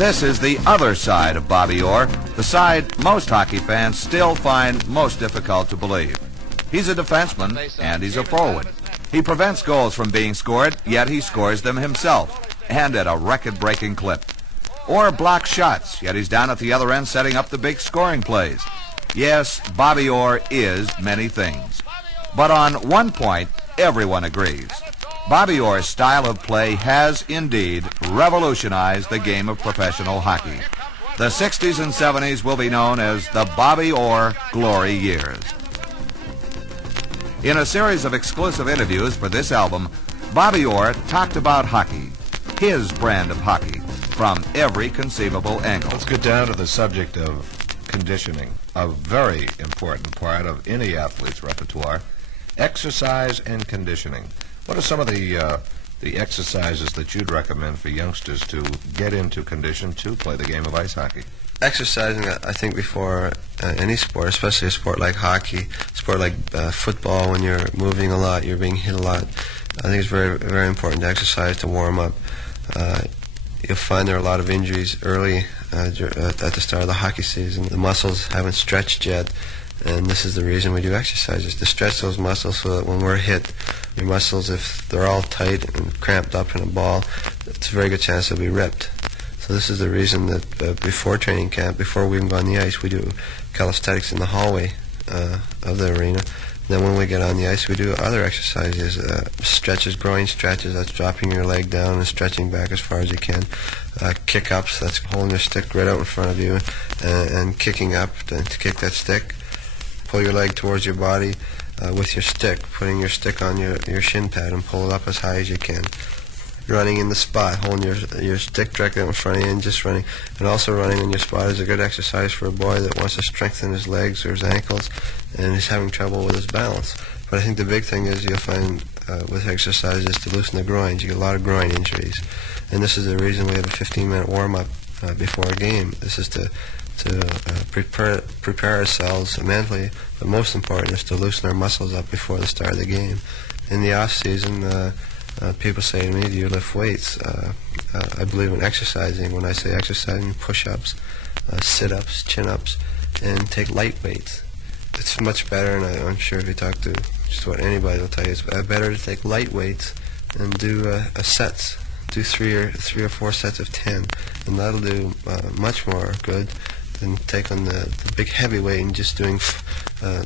This is the other side of Bobby Orr, the side most hockey fans still find most difficult to believe. He's a defenseman, and he's a forward. He prevents goals from being scored, yet he scores them himself, and at a record-breaking clip. Orr blocks shots, yet he's down at the other end setting up the big scoring plays. Yes, Bobby Orr is many things. But on one point, everyone agrees. Bobby Orr's style of play has indeed revolutionized the game of professional hockey. The 60s and 70s will be known as the Bobby Orr glory years. In a series of exclusive interviews for this album, Bobby Orr talked about hockey, his brand of hockey, from every conceivable angle. Let's get down to the subject of conditioning, a very important part of any athlete's repertoire. Exercise and conditioning. What are some of the exercises that you'd recommend for youngsters to get into condition to play the game of ice hockey? Exercising, I think, before any sport, especially a sport like hockey, a sport like football, when you're moving a lot, you're being hit a lot, I think it's very, very important to exercise to warm up. You'll find there are a lot of injuries early at the start of the hockey season. The muscles haven't stretched yet, and this is the reason we do exercises, to stretch those muscles so that when we're hit, your muscles, if they're all tight and cramped up in a ball, it's a very good chance they'll be ripped. So this is the reason that before training camp, before we even go on the ice, we do calisthenics in the hallway of the arena. Then when we get on the ice, we do other exercises, stretches, groin stretches, that's dropping your leg down and stretching back as far as you can. Kick-ups, that's holding your stick right out in front of you and kicking up to kick that stick. Pull your leg towards your body with your stick, putting your stick on your shin pad and pull it up as high as you can. Running in the spot, holding your stick directly out in front of you and just running. And also running in your spot is a good exercise for a boy that wants to strengthen his legs or his ankles and is having trouble with his balance. But I think the big thing is you'll find with exercises to loosen the groins. You get a lot of groin injuries. And this is the reason we have a 15-minute warm-up before a game. This is to prepare ourselves mentally, but most important is to loosen our muscles up before the start of the game. In the off-season, people say to me, do you lift weights? I believe in exercising. When I say exercising, push-ups, sit-ups, chin-ups, and take light weights. It's much better, and I'm sure if you talk to just about anybody will tell you, it's better to take light weights and do sets. Do three or four sets of 10, and that'll do much more good than taking the big heavy weight and just doing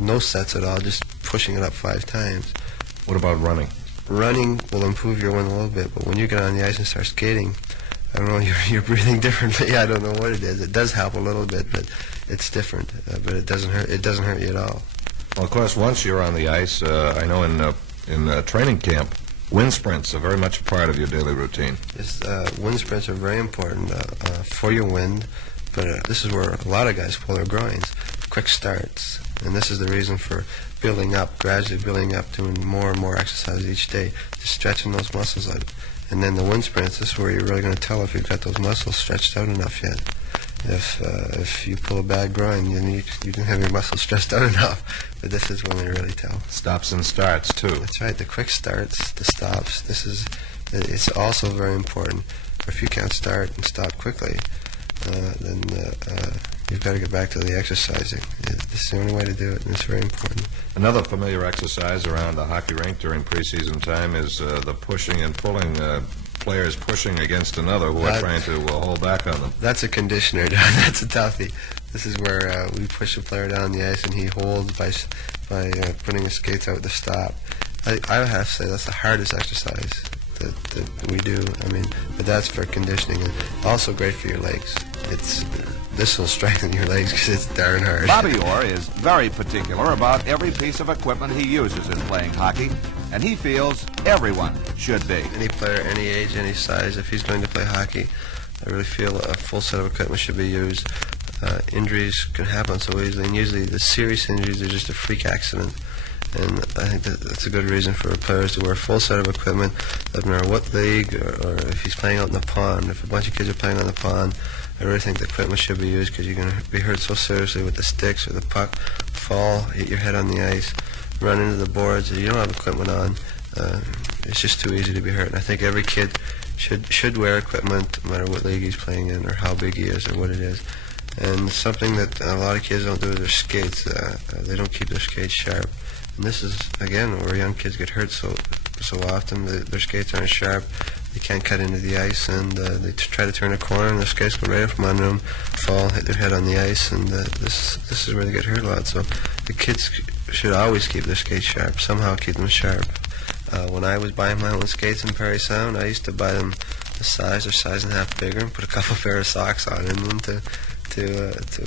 no sets at all, just pushing it up 5 times. What about running? Running will improve your wind a little bit, but when you get on the ice and start skating, I don't know, you're breathing differently. I don't know what it is. It does help a little bit, but it's different. But it doesn't hurt. It doesn't hurt you at all. Well, of course, once you're on the ice, I know in training camp, wind sprints are very much a part of your daily routine. Yes, wind sprints are very important for your wind, but this is where a lot of guys pull their groins. Quick starts, and this is the reason for building up, gradually building up, doing more and more exercise each day, just stretching those muscles out. And then the wind sprints, this is where you're really going to tell if you've got those muscles stretched out enough yet. If you pull a bad groin, you don't have your muscles stretched out enough. But this is when they really tell. Stops and starts too. That's right. The quick starts, the stops. It's also very important. If you can't start and stop quickly, then you've got to get back to the exercising. This is the only way to do it, and it's very important. Another familiar exercise around the hockey rink during preseason time is the pushing and pulling. Players pushing against another who are trying to hold back on them. That's a conditioner. That's a toughie. This is where we push a player down the ice and he holds by putting his skates out to stop. I have to say that's the hardest exercise that we do. I mean, but that's for conditioning and also great for your legs. This will strengthen your legs because it's darn hard. Bobby Orr is very particular about every piece of equipment he uses in playing hockey, and he feels everyone should be. Any player, any age, any size, if he's going to play hockey, I really feel a full set of equipment should be used. Injuries can happen so easily, and usually the serious injuries are just a freak accident. And I think that's a good reason for players to wear a full set of equipment, doesn't matter what league or if he's playing out in the pond. If a bunch of kids are playing on the pond, I really think the equipment should be used because you're going to be hurt so seriously with the sticks or the puck, fall, hit your head on the ice, run into the boards. If you don't have equipment on, it's just too easy to be hurt. And I think every kid should wear equipment no matter what league he's playing in or how big he is or what it is. And something that a lot of kids don't do is their skates. They don't keep their skates sharp. And this is, again, where young kids get hurt so often. Their skates aren't sharp. They can't cut into the ice, and they try to turn a corner, and the skates go right up from under them, fall, hit their head on the ice, and this is where they get hurt a lot. So the kids should always keep their skates sharp, somehow keep them sharp. When I was buying my own skates in Parry Sound, I used to buy them a size or size and a half bigger and put a couple pair of socks on in them to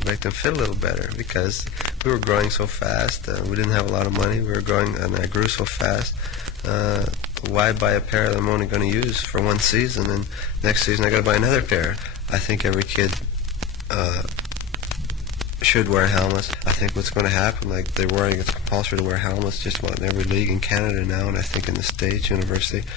make them fit a little better, because we were growing so fast. We didn't have a lot of money. We were growing, and I grew so fast. Why buy a pair that I'm only going to use for one season, and next season I got to buy another pair? I think every kid should wear helmets. I think what's going to happen, like it's compulsory to wear helmets just about in every league in Canada now, and I think in the States, university,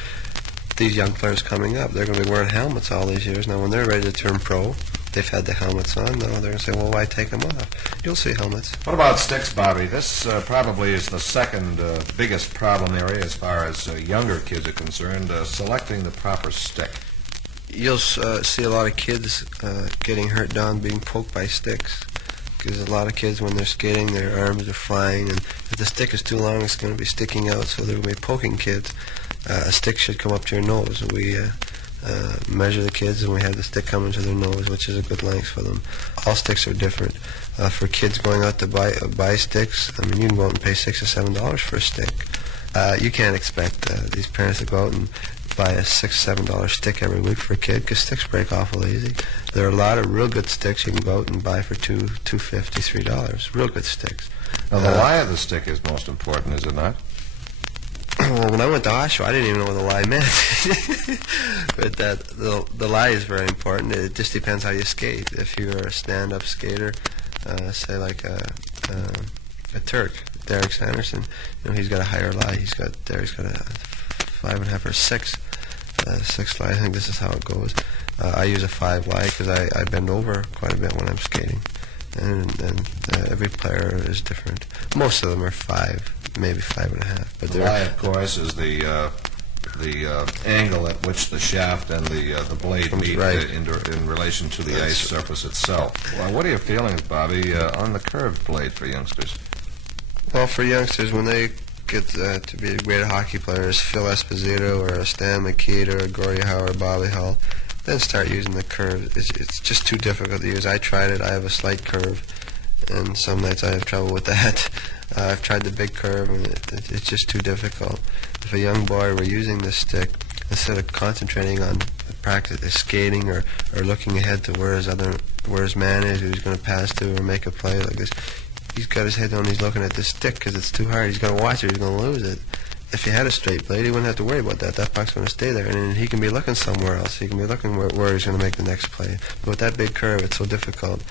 these young players coming up, they're going to be wearing helmets all these years. Now when they're ready to turn pro, they've had the helmets on. Now they're going to say, well, why take them off? You'll see helmets. What about sticks, Bobby? This probably is the second biggest problem area as far as younger kids are concerned, selecting the proper stick. You'll see a lot of kids getting hurt down being poked by sticks, because a lot of kids, when they're skating, their arms are flying, and if the stick is too long, it's going to be sticking out, so they're going to be poking kids. A stick should come up to your nose. We measure the kids, and we have the stick coming to their nose, which is a good length for them. All sticks are different. For kids going out to buy sticks, I mean, you can go out and pay $6 or $7 for a stick. You can't expect these parents to go out and buy a $6 or $7 stick every week for a kid, because sticks break awful easy. There are a lot of real good sticks you can go out and buy for $2.50, $3. Real good sticks. Now, the lie of the stick is most important, is it not? Well, when I went to Oshawa, I didn't even know what the lie meant. But the lie is very important. It just depends how you skate. If you're a stand-up skater, say like a Turk, Derek Sanderson, he's got a higher lie. Derek's got a 5.5 or 6 lie. I think this is how it goes. I use a 5 lie because I bend over quite a bit when I'm skating, and every player is different. Most of them are 5. Maybe 5.5. But the lie, of course, is the angle at which the shaft and the blade meet in relation to the ice surface itself. Well, what are your feelings, Bobby, on the curved blade for youngsters? Well, for youngsters, when they get to be great hockey players, Phil Esposito or Stan Mikita or Gordie Howe or Bobby Hull, then start using the curve. It's just too difficult to use. I tried it. I have a slight curve, and some nights I have trouble with that. I've tried the big curve, and it's just too difficult. If a young boy were using this stick, instead of concentrating on practice, skating, or looking ahead to where his man is, who he's going to pass to or make a play like this, he's got his head down, he's looking at this stick because it's too hard. He's going to watch it, he's going to lose it. If he had a straight blade, he wouldn't have to worry about that. That puck's going to stay there, and then he can be looking somewhere else. He can be looking where he's going to make the next play. But with that big curve, it's so difficult.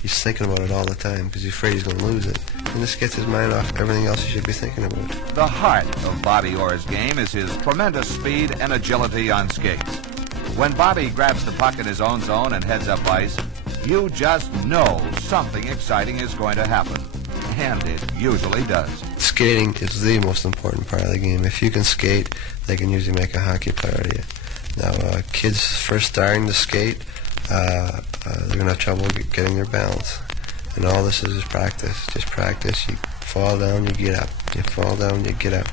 He's thinking about it all the time because he's afraid he's going to lose it. And this gets his mind off everything else he should be thinking about. The heart of Bobby Orr's game is his tremendous speed and agility on skates. When Bobby grabs the puck in his own zone and heads up ice, you just know something exciting is going to happen. And it usually does. Skating is the most important part of the game. If you can skate, they can usually make a hockey player out of you. Now, kids first starting to skate, they're going to have trouble getting their balance. And all this is practice. Just practice. You fall down, you get up. You fall down, you get up.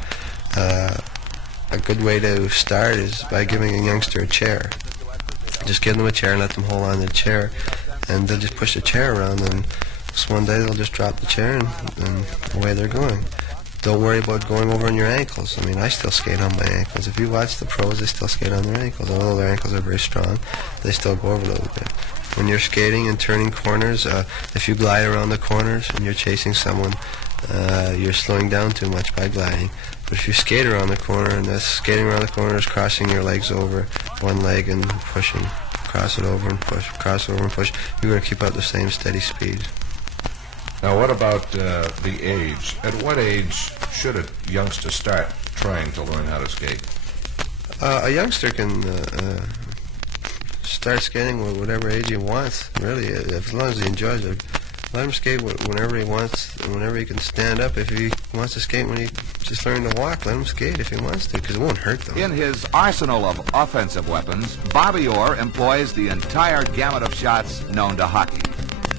A good way to start is by giving a youngster a chair. Just give them a chair and let them hold on to the chair, and they'll just push the chair around, and just one day they'll just drop the chair and away they're going. Don't worry about going over on your ankles. I mean, I still skate on my ankles. If you watch the pros, they still skate on their ankles. Although their ankles are very strong, they still go over a little bit. When you're skating and turning corners, if you glide around the corners and you're chasing someone, you're slowing down too much by gliding. But if you skate around the corner, and that's skating around the corner is crossing your legs over one leg and pushing, cross it over and push, cross over and push, you're going to keep up the same steady speed. Now, what about the age? At what age should a youngster start trying to learn how to skate? A youngster can start skating with whatever age he wants, really, as long as he enjoys it. Let him skate whenever he wants, whenever he can stand up. If he wants to skate when he just learned to walk, let him skate if he wants to, because it won't hurt them. In his arsenal of offensive weapons, Bobby Orr employs the entire gamut of shots known to hockey.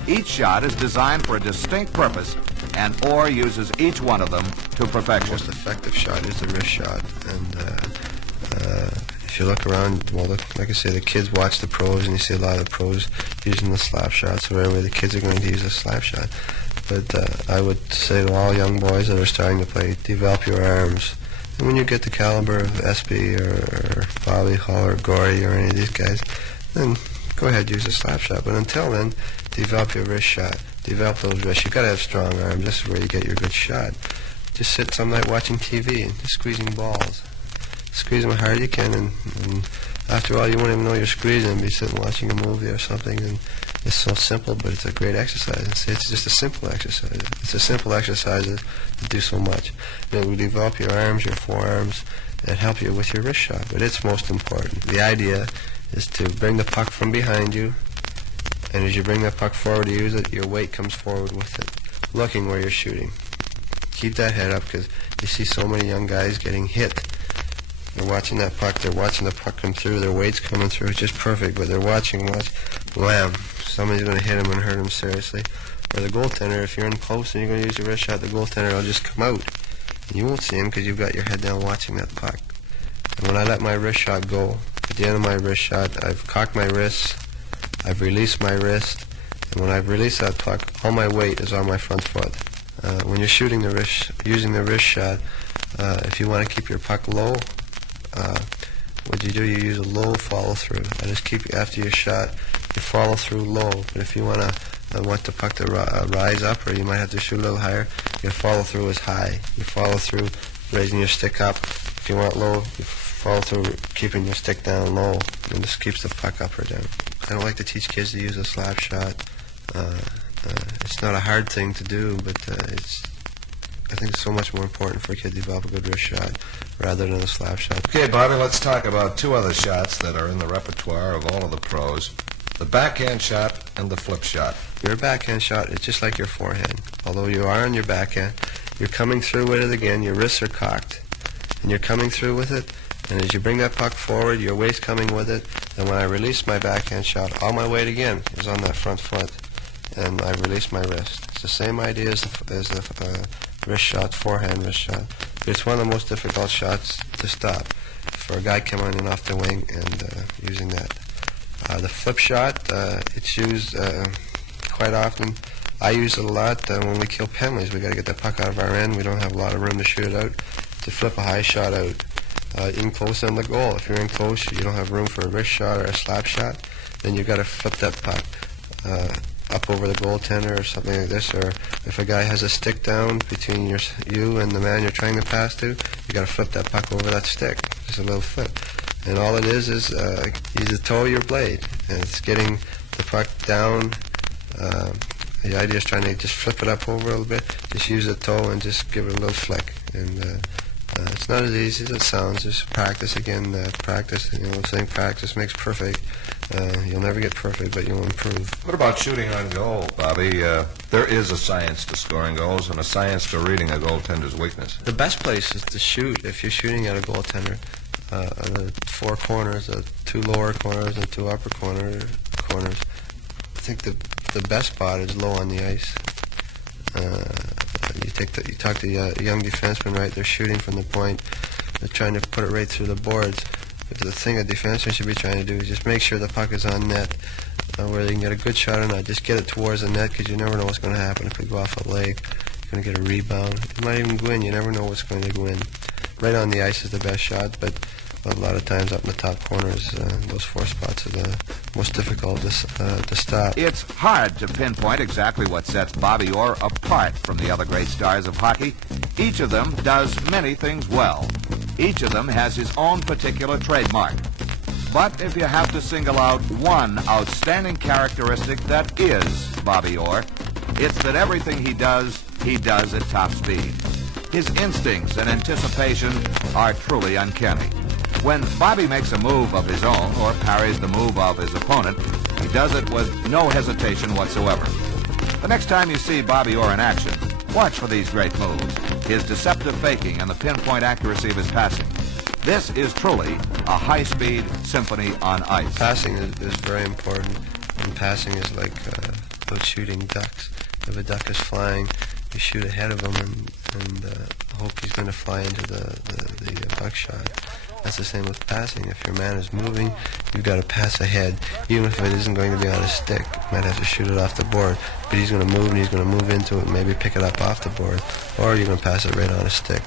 Each shot is designed for a distinct purpose, and Orr uses each one of them to perfection. The most effective shot is the wrist shot, and if you look around, well, like I say, the kids watch the pros, and you see a lot of the pros using the slap shot, so right away the kids are going to use a slap shot. But I would say to all young boys that are starting to play, develop your arms. And when you get the caliber of SB or Bobby Hall or Gory or any of these guys, then go ahead, use a slap shot. But until then, develop your wrist shot. Develop those wrists. You've got to have strong arms. This is where you get your good shot. Just sit some night watching TV and just squeezing balls. Squeeze them as hard as you can, and after all, you won't even know you're squeezing and be sitting watching a movie or something. And it's so simple, but it's a great exercise. It's just a simple exercise. It's a simple exercise that do so much. And it will develop your arms, your forearms, and help you with your wrist shot. But it's most important. The idea is to bring the puck from behind you, and as you bring that puck forward to use it, your weight comes forward with it, looking where you're shooting. Keep that head up, because you see so many young guys getting hit. They're watching that puck. They're watching the puck come through. Their weight's coming through. It's just perfect. But they're watching, wham, somebody's going to hit him and hurt him seriously. Or the goaltender, if you're in close and you're going to use your wrist shot, the goaltender will just come out. And you won't see him because you've got your head down watching that puck. And when I let my wrist shot go, at the end of my wrist shot, I've cocked my wrist, I've released my wrist, and when I've released that puck, all my weight is on my front foot. When you're shooting the wrist, using the wrist shot, if you want to keep your puck low, what you do, you use a low follow through. I just keep, after your shot, you follow through low. But if you want the puck to rise up, or you might have to shoot a little higher, you follow through as high. You follow through raising your stick up. If you want low, you follow through keeping your stick down low, and this keeps the puck up or down. I don't like to teach kids to use a slap shot. It's not a hard thing to do, but I think it's so much more important for a kid to develop a good wrist shot rather than a slap shot. Okay, Bobby, let's talk about two other shots that are in the repertoire of all of the pros. The backhand shot and the flip shot. Your backhand shot is just like your forehand. Although you are on your backhand, you're coming through with it again, your wrists are cocked, and you're coming through with it, and as you bring that puck forward, your weight's coming with it, and when I release my backhand shot, all my weight again is on that front foot, and I release my wrist. It's the same idea as the wrist shot, forehand wrist shot. It's one of the most difficult shots to stop for a guy coming in off the wing and using that. The flip shot, it's used quite often. I use it a lot when we kill penalties. We got to get the puck out of our end. We don't have a lot of room to shoot it out. To flip a high shot out, in close on the goal. If you're in close, you don't have room for a wrist shot or a slap shot, then you've got to flip that puck up over the goaltender or something like this. Or if a guy has a stick down between you and the man you're trying to pass to, you got to flip that puck over that stick. Just a little flip. And all it is the toe of your blade, and it's getting the puck down. The idea is trying to just flip it up over a little bit. Just use the toe and just give it a little flick. And it's not as easy as it sounds. Just practice again. Practice. Saying practice makes perfect. You'll never get perfect, but you'll improve. What about shooting on goal, Bobby? There is a science to scoring goals and a science to reading a goaltender's weakness. The best place is to shoot if you're shooting at a goaltender. The four corners, the two lower corners and two upper corners. I think the best spot is low on the ice. You talk to young defensemen, right? They're shooting from the point. They're trying to put it right through the boards. But the thing a defenseman should be trying to do is just make sure the puck is on net, where they can get a good shot or not. Just get it towards the net, because you never know what's going to happen. If it go off a leg, you're going to get a rebound. It might even go in. You never know what's going to go in. Right on the ice is the best shot, but a lot of times up in the top corners, those four spots are the most difficult to stop. It's hard to pinpoint exactly what sets Bobby Orr apart from the other great stars of hockey. Each of them does many things well. Each of them has his own particular trademark. But if you have to single out one outstanding characteristic that is Bobby Orr, it's that everything he does at top speed. His instincts and anticipation are truly uncanny. When Bobby makes a move of his own or parries the move of his opponent, he does it with no hesitation whatsoever. The next time you see Bobby Orr in action, watch for these great moves, his deceptive faking and the pinpoint accuracy of his passing. This is truly a high-speed symphony on ice. Passing is very important, and passing is like shooting ducks. If a duck is flying, you shoot ahead of him and hope he's going to fly into the buckshot. That's the same with passing. If your man is moving, you've got to pass ahead, even if it isn't going to be on his stick. You might have to shoot it off the board, but he's going to move and he's going to move into it and maybe pick it up off the board, or you're going to pass it right on his stick.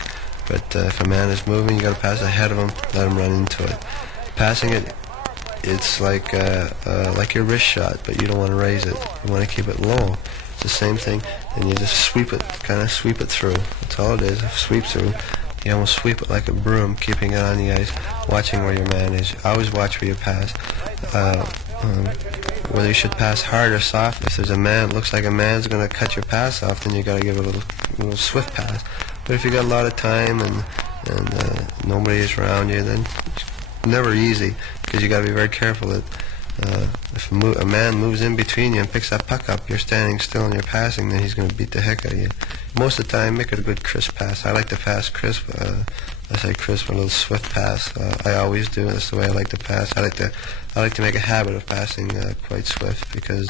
But if a man is moving, you got to pass ahead of him, let him run into it. Passing it, it's like your wrist shot, but you don't want to raise it. You want to keep it low. It's the same thing, and you just sweep it, kind of sweep it through. That's all it is, a sweep through. You almost sweep it like a broom, keeping it on the ice, watching where your man is. Always watch where you pass. Whether you should pass hard or soft. If there's a man, it looks like a man's going to cut your pass off, then you got to give it a little swift pass. But if you got a lot of time and nobody is around you, then it's never easy, because you got to be very careful that if a man moves in between you and picks that puck up, you're standing still and you're passing, then he's going to beat the heck out of you. Most of the time, make it a good crisp pass. I like to pass crisp. I say crisp, a little swift pass. I always do. That's the way I like to pass. I like to make a habit of passing quite swift, because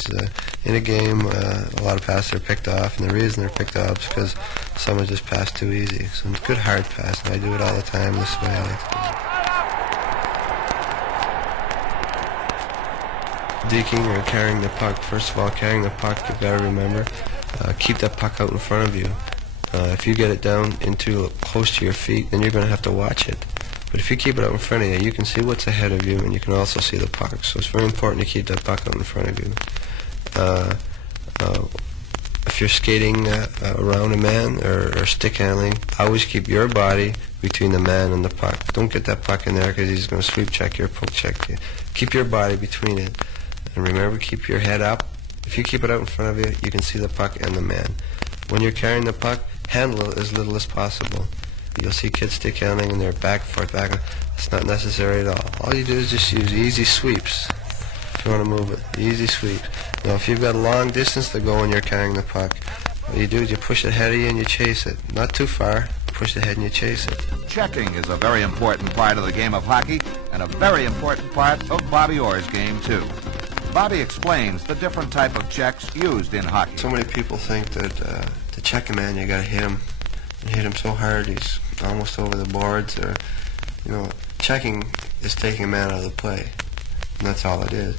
in a game, a lot of passes are picked off, and the reason they're picked off is because someone just passed too easy. So it's a good hard pass, and I do it all the time. This way I like to do it. Deking or carrying the puck. First of all, carrying the puck, you've got to remember, keep that puck out in front of you. If you get it down into close to your feet, then you're going to have to watch it. But if you keep it out in front of you, you can see what's ahead of you, and you can also see the puck. So it's very important to keep that puck out in front of you. If you're skating around a man or stick handling, always keep your body between the man and the puck. Don't get that puck in there, because he's going to sweep check you or poke check you. Keep your body between it. And remember, keep your head up. If you keep it out in front of you, you can see the puck and the man. When you're carrying the puck, handle it as little as possible. You'll see kids stick handling and they're back, forth, back. It's not necessary at all. All you do is just use easy sweeps. If you want to move it, easy sweeps. Now, if you've got a long distance to go when you're carrying the puck, what you do is you push it ahead of you and you chase it. Not too far. Push it ahead and you chase it. Checking is a very important part of the game of hockey, and a very important part of Bobby Orr's game, too. Bobby explains the different type of checks used in hockey. So many people think that to check a man, you got to hit him, and hit him so hard he's almost over the boards. Or, checking is taking a man out of the play, and that's all it is.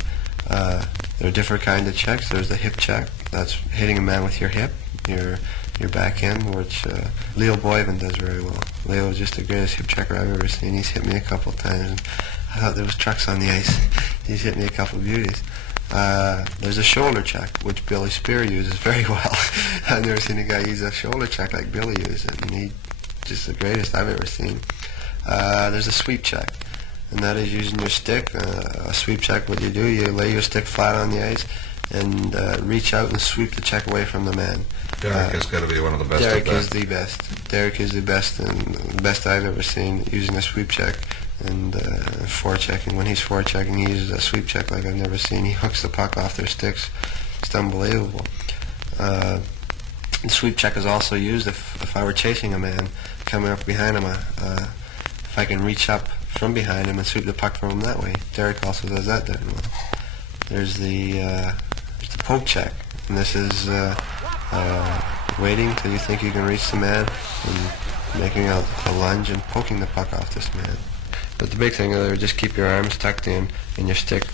There are different kinds of checks. There's the hip check. That's hitting a man with your hip, your back end, which Leo Boyven does very well. Leo is just the greatest hip checker I've ever seen. He's hit me a couple of times. I thought there was trucks on the ice. He's hit me a couple of beauties. There's a shoulder check, which Billy Spear uses very well. I've never seen a guy use a shoulder check like Billy uses it, and he's just the greatest I've ever seen. There's a sweep check, and that is using your stick. A sweep check, what you do, you lay your stick flat on the ice and reach out and sweep the check away from the man. Derek has got to be one of the best. Derek is the best. Derek is the best, and the best I've ever seen using a sweep check and forechecking. When he's forechecking, he uses a sweep check like I've never seen. He hooks the puck off their sticks. It's unbelievable. The sweep check is also used if I were chasing a man, coming up behind him. If I can reach up from behind him and sweep the puck from him that way. Derek also does that very well. There's the poke check, and this is waiting till you think you can reach the man and making a lunge and poking the puck off this man. But the big thing there, just keep your arms tucked in and your stick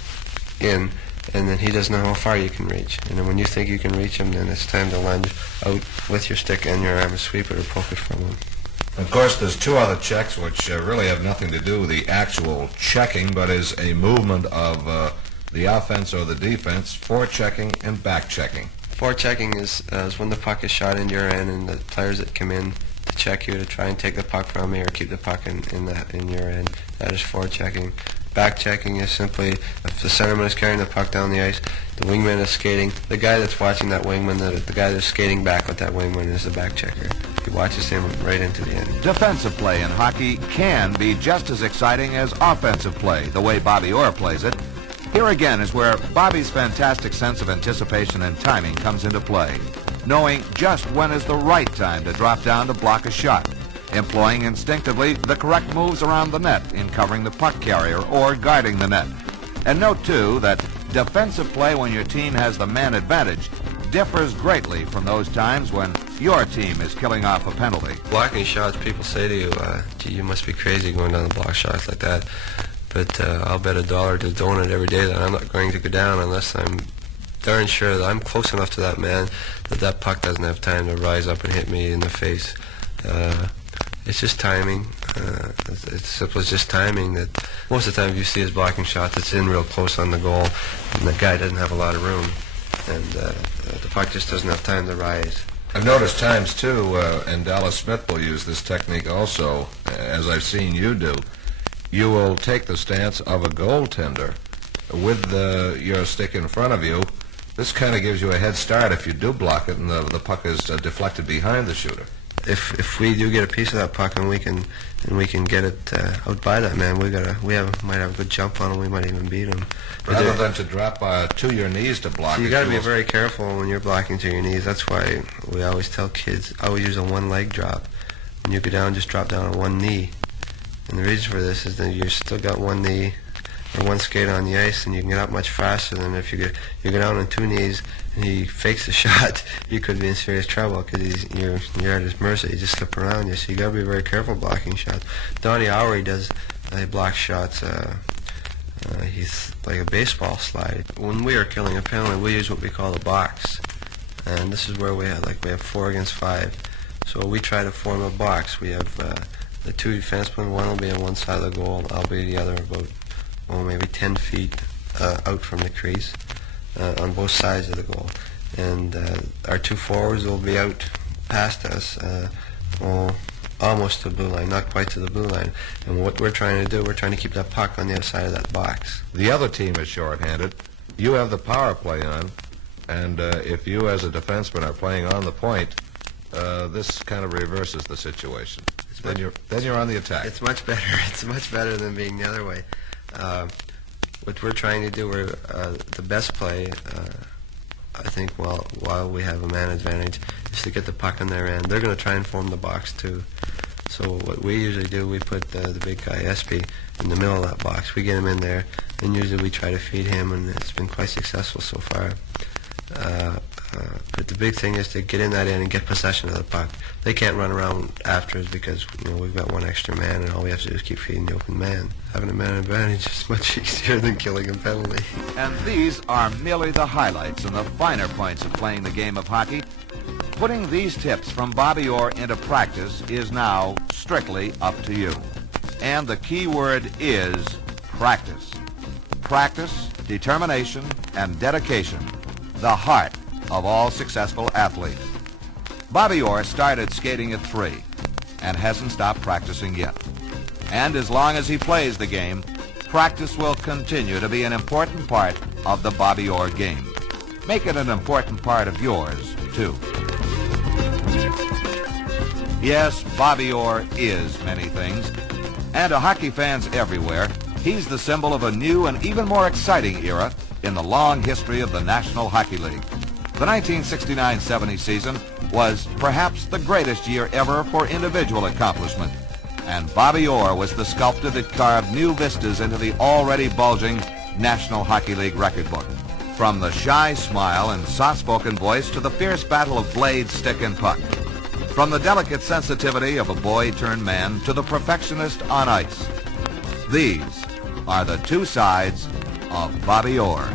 in, and then he doesn't know how far you can reach. And then when you think you can reach him, then it's time to lunge out with your stick and your arm and sweep it or poke it from him. Of course, there's two other checks which really have nothing to do with the actual checking, but is a movement of the offense or the defense, forechecking and back-checking. Forechecking is when the puck is shot into your end and the players that come in to check you to try and take the puck from you or keep the puck in your end. That is forechecking. Back-checking is simply if the centerman is carrying the puck down the ice, the wingman is skating, the guy that's watching that wingman, the guy that's skating back with that wingman is the back-checker. He watches him right into the end. Defensive play in hockey can be just as exciting as offensive play, the way Bobby Orr plays it. Here again is where Bobby's fantastic sense of anticipation and timing comes into play, knowing just when is the right time to drop down to block a shot, employing instinctively the correct moves around the net in covering the puck carrier or guarding the net. And note, too, that defensive play when your team has the man advantage differs greatly from those times when your team is killing off a penalty. Blocking shots, people say to you, gee, you must be crazy going down to block shots like that. But I'll bet $1 to the donut every day that I'm not going to go down unless I'm darn sure that I'm close enough to that man that that puck doesn't have time to rise up and hit me in the face. It's just timing. It's simple as just timing. That most of the time if you see his blocking shot that's in real close on the goal, and the guy doesn't have a lot of room, and the puck just doesn't have time to rise. I've noticed times, too, and Dallas Smith will use this technique also, as I've seen you do. You will take the stance of a goaltender with your stick in front of you. This kind of gives you a head start if you do block it and the puck is deflected behind the shooter. If we do get a piece of that puck and we can get it out by that man, might have a good jump on him. We might even beat him. Rather than to drop to your knees to block. So you got to be very careful when you're blocking to your knees. That's why we always tell kids always use a one-leg drop. When you go down, just drop down on one knee. And the reason for this is that you've still got one knee or one skate on the ice, and you can get up much faster than if you go down on two knees and he fakes the shot. You could be in serious trouble because you're at his mercy. He just slip around you. So you got to be very careful blocking shots. Donnie Owery he blocks shots. He's like a baseball slide. When we are killing a penalty, we use what we call the box, and this is where we have 4 against 5. So we try to form a box. We have the two defensemen. One will be on one side of the goal. I'll be the other, about maybe 10 feet out from the crease on both sides of the goal. And our two forwards will be out past us, almost to the blue line, not quite to the blue line. And what we're trying to do, we're trying to keep that puck on the other side of that box. The other team is shorthanded. You have the power play on, and if you as a defenseman are playing on the point, this kind of reverses the situation. Then you're on the attack. It's much better. It's much better than being the other way. What we're trying to do, the best play, I think, while we have a man advantage, is to get the puck on their end. They're going to try and form the box too. So what we usually do, we put the big guy Espy in the middle of that box. We get him in there, and usually we try to feed him, and it's been quite successful so far. But the big thing is to get in that end and get possession of the puck. They can't run around after us because we've got one extra man, and all we have to do is keep feeding the open man. Having a man advantage is much easier than killing a penalty. And these are merely the highlights and the finer points of playing the game of hockey. Putting these tips from Bobby Orr into practice is now strictly up to you. And the key word is practice. Practice, determination, and dedication, the heart of all successful athletes. Bobby Orr started skating at 3 and hasn't stopped practicing yet. And as long as he plays the game, practice will continue to be an important part of the Bobby Orr game. Make it an important part of yours, too. Yes, Bobby Orr is many things, and to hockey fans everywhere, he's the symbol of a new and even more exciting era in the long history of the National Hockey League. The 1969-70 season was perhaps the greatest year ever for individual accomplishment, and Bobby Orr was the sculptor that carved new vistas into the already bulging National Hockey League record book. From the shy smile and soft-spoken voice to the fierce battle of blade, stick, and puck. From the delicate sensitivity of a boy-turned-man to the perfectionist on ice. These are the two sides of Bobby Orr.